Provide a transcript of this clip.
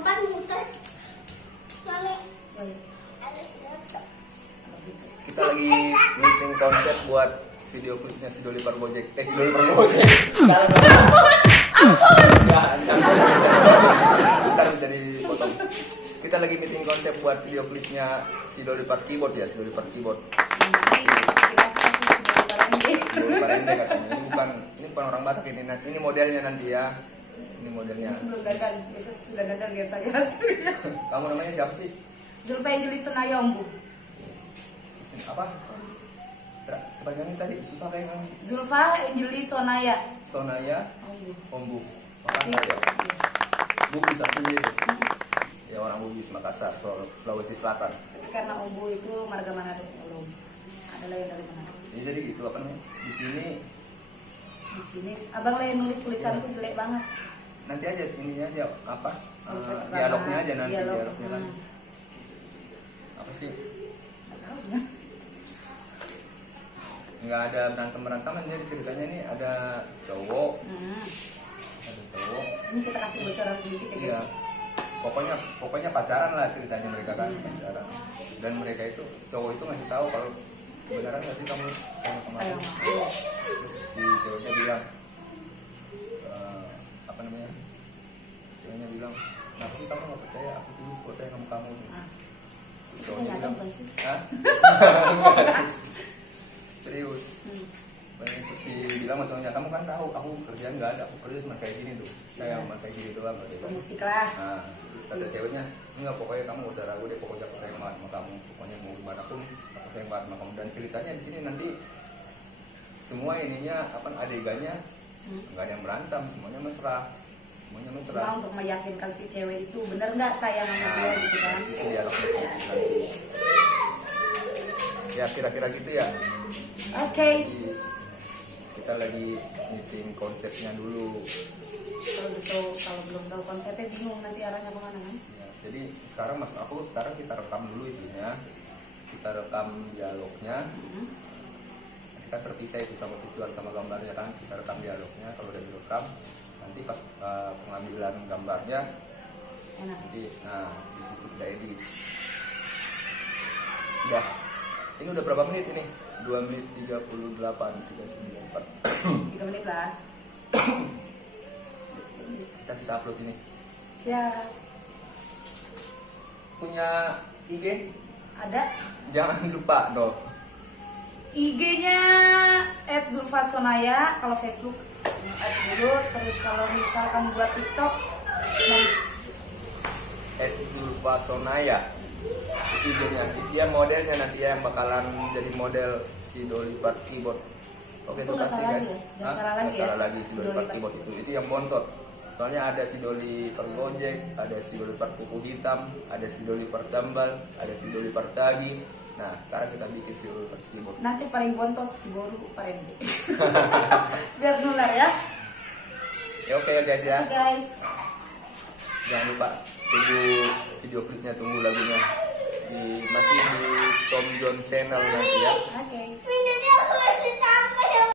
Empat muter. Kita lagi meeting konsep buat video klipnya si Doli Parbojek. Si Doli Parbojek. Ntar bisa dipotong. Kita lagi meeting konsep buat video klipnya si Doli Part Keyboard ya, si Doli Part Keyboard. Doli Parende katanya. Ini bukan orang Batak ini. Ini modelnya nanti ya. Ini modelnya. Sebelum gagal, biasa sudah gagal lihat saya. Kamu namanya siapa sih? Zulfa Angelis Sonaya Ombu. Apa? Kepanjangan tadi susah kayak kamu. Zulfa Angelis Sonaya. Sonaya Ombu. Ombu. Makassar ya. Bugis aslinya itu. Ya orang Bugis Makassar, Sulawesi Selatan. Tapi karena Ombu itu marga Manado belum. Ada lain dari Manado. Ini jadi gitu apa namanya? Di sini Abang lain nulis tulisanku jelek banget. nanti aja ininya aja apa? Konsep Dialognya aja nanti dialog. dialognya kan. Apa sih? Nggak tahu ya. Nggak ada berantem-berantaman jadi ceritanya ini ada cowok, Hmm. ada cowok. Ini kita kasih bocoran sedikit ya Iya. guys. Pokoknya pacaran lah ceritanya mereka kan pacaran. Dan mereka itu cowok itu ngasih tahu kalau kebenaran nggak sih kamu sama Sayang aku. aku. Terus si ceweknya bilang apa namanya? Ceweknya bilang, kenapa sih kamu nggak percaya? Aku tulus kok sayang sama kamu. Ah. Terus Itu cowoknya nyata bilang, bukan sih? hah? Serius. Terus dibilang sama cowoknya, kamu kan tahu aku kerjaan nggak ada, aku kerja cuma kayak gini tuh. Saya cuma kayak gini doang. Musik lah. Nah, kata ceweknya, enggak pokoknya kamu gak usah ragu deh, pokoknya aku sayang banget sama kamu, pokoknya mau gimana pun aku sayang banget sama kamu. Dan ceritanya di sini nanti semua ininya apa adegannya nggak ada yang berantem, semuanya mesra, Cuma untuk meyakinkan si cewek itu bener nggak sayang sama dia gitu kan. Itu dialognya sih nanti. Ya kira-kira gitu ya. Oke. Jadi kita lagi meeting konsepnya dulu. Kalau gitu, kalau belum tahu konsepnya bingung nanti arahnya kemana kan? Ya, jadi sekarang sekarang kita rekam dulu itunya, kita rekam dialognya. Kita terpisah itu sama visual sama gambarnya kan, kita rekam dialognya. Kalau udah direkam nanti pas pengambilan gambarnya Enak. nanti di situ kita edit. Udah, ini udah berapa menit ini? 2 menit 38 394. 3 menit lah. Kita upload ini. Siap. Punya IG? Ada Jangan lupa dong. IG-nya @zulfasonaya, kalau Facebook dulu, terus kalau misalkan buat TikTok @zulfasonaya. IG-nya, dia modelnya nanti ya yang bakalan jadi model si Doli Part Keyboard. Oke, Itu so nggak pasti salah guys. lagi ya? Jangan Hah? salah lagi Nggak ya? salah lagi si Doli Doli Part Part Keyboard itu yang bontot. Soalnya ada si Doli Part Gojek, ada si Doli Part Kuku Hitam, ada si Doli Part Dambal, ada si Doli Part Tagi. Nah, sekarang kita bikin si Doli Part Keyboard. nanti paling bontot si Boru Parende. Biar nular ya. Ya oke ya guys ya. Oke guys. Jangan lupa tunggu video klipnya, tunggu lagunya. Masih di Tom John Channel nanti ya. Oke.